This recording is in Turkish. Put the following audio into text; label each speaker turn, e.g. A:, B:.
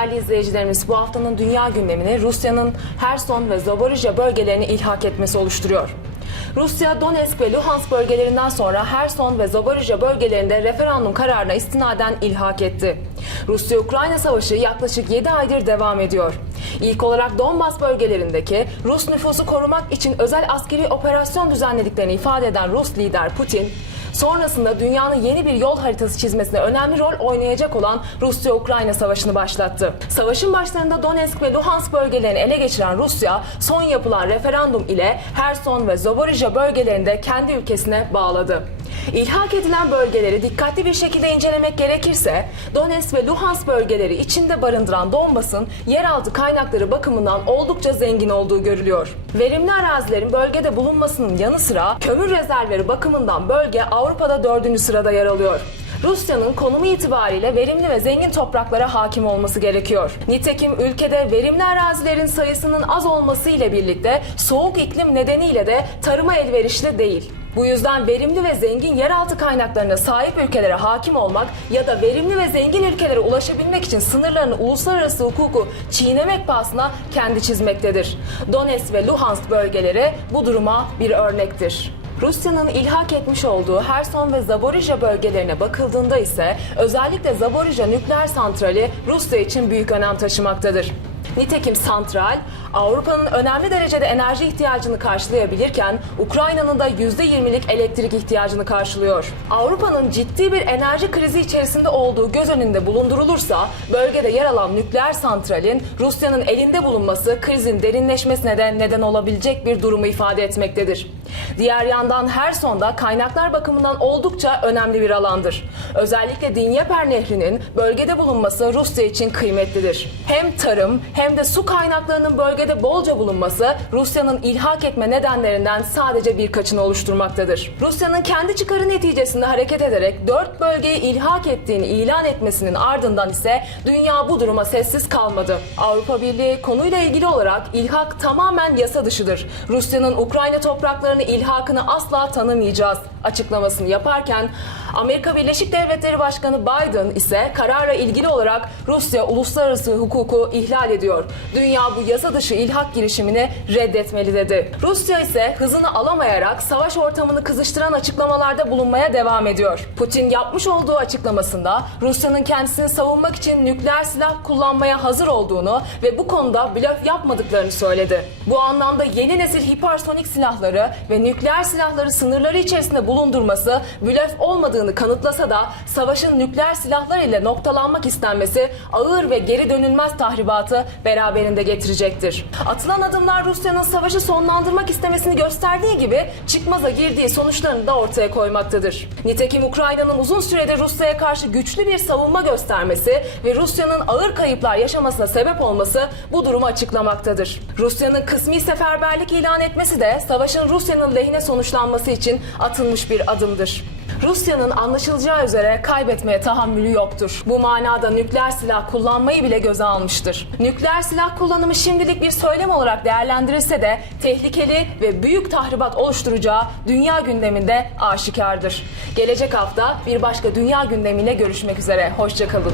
A: Değerli izleyicilerimiz bu haftanın dünya gündemini Rusya'nın Herson ve Zaporijya bölgelerini ilhak etmesi oluşturuyor. Rusya Donetsk ve Luhansk bölgelerinden sonra Herson ve Zaporijya bölgelerinde referandum kararına istinaden ilhak etti. Rusya-Ukrayna savaşı yaklaşık 7 aydır devam ediyor. İlk olarak Donbas bölgelerindeki Rus nüfusu korumak için özel askeri operasyon düzenlediklerini ifade eden Rus lider Putin, Sonrasında dünyanın yeni bir yol haritası çizmesine önemli rol oynayacak olan Rusya-Ukrayna savaşını başlattı. Savaşın başlarında Donetsk ve Luhansk bölgelerini ele geçiren Rusya, son yapılan referandum ile Herson ve Zaporijya bölgelerinde kendi ülkesine bağladı. İlhak edilen bölgeleri dikkatli bir şekilde incelemek gerekirse Donetsk ve Luhansk bölgeleri içinde barındıran Donbas'ın yeraltı kaynakları bakımından oldukça zengin olduğu görülüyor. Verimli arazilerin bölgede bulunmasının yanı sıra kömür rezervleri bakımından bölge Avrupa'da dördüncü sırada yer alıyor. Rusya'nın konumu itibariyle verimli ve zengin topraklara hakim olması gerekiyor. Nitekim ülkede verimli arazilerin sayısının az olması ile birlikte soğuk iklim nedeniyle de tarıma elverişli değil. Bu yüzden verimli ve zengin yeraltı kaynaklarına sahip ülkelere hakim olmak ya da verimli ve zengin ülkelere ulaşabilmek için sınırlarını uluslararası hukuku çiğnemek pahasına kendi çizmektedir. Donetsk ve Luhansk bölgeleri bu duruma bir örnektir. Rusya'nın ilhak etmiş olduğu Herson ve Zaporijya bölgelerine bakıldığında ise özellikle Zaporijya nükleer santrali Rusya için büyük önem taşımaktadır. Nitekim santral Avrupa'nın önemli derecede enerji ihtiyacını karşılayabilirken Ukrayna'nın da %20'lik elektrik ihtiyacını karşılıyor. Avrupa'nın ciddi bir enerji krizi içerisinde olduğu göz önünde bulundurulursa bölgede yer alan nükleer santralin Rusya'nın elinde bulunması krizin derinleşmesine de neden olabilecek bir durumu ifade etmektedir. Diğer yandan Herson'da kaynaklar bakımından oldukça önemli bir alandır. Özellikle Dinyeper Nehri'nin bölgede bulunması Rusya için kıymetlidir. Hem tarım hem de su kaynaklarının bölgede bolca bulunması Rusya'nın ilhak etme nedenlerinden sadece birkaçını oluşturmaktadır. Rusya'nın kendi çıkarı neticesinde hareket ederek dört bölgeyi ilhak ettiğini ilan etmesinin ardından ise dünya bu duruma sessiz kalmadı. Avrupa Birliği konuyla ilgili olarak ilhak tamamen yasa dışıdır. Rusya'nın Ukrayna topraklarını ilhakını asla tanımayacağız açıklamasını yaparken Amerika Birleşik Devletleri Başkanı Biden ise kararla ilgili olarak Rusya uluslararası hukuku ihlal ediyor. Dünya bu yasa dışı ilhak girişimini reddetmeli dedi. Rusya ise hızını alamayarak savaş ortamını kızıştıran açıklamalarda bulunmaya devam ediyor. Putin yapmış olduğu açıklamasında Rusya'nın kendisini savunmak için nükleer silah kullanmaya hazır olduğunu ve bu konuda blöf yapmadıklarını söyledi. Bu anlamda yeni nesil hipersonik silahları ve nükleer silahları sınırları içerisinde bulundurması blöf olmadığını kanıtlasa da savaşın nükleer silahlar ile noktalanmak istenmesi ağır ve geri dönülmez tahribatı beraberinde getirecektir. Atılan adımlar Rusya'nın savaşı sonlandırmak istemesini gösterdiği gibi çıkmaza girdiği sonuçlarını da ortaya koymaktadır. Nitekim Ukrayna'nın uzun süredir Rusya'ya karşı güçlü bir savunma göstermesi ve Rusya'nın ağır kayıplar yaşamasına sebep olması bu durumu açıklamaktadır. Rusya'nın kısmi seferberlik ilan etmesi de savaşın Rusya'nın lehine sonuçlanması için atılmış bir adımdır. Rusya'nın anlaşılacağı üzere kaybetmeye tahammülü yoktur. Bu manada nükleer silah kullanmayı bile göze almıştır. Nükleer silah kullanımı şimdilik bir söylem olarak değerlendirilse de tehlikeli ve büyük tahribat oluşturacağı dünya gündeminde aşikardır. Gelecek hafta bir başka dünya gündemiyle görüşmek üzere. Hoşçakalın.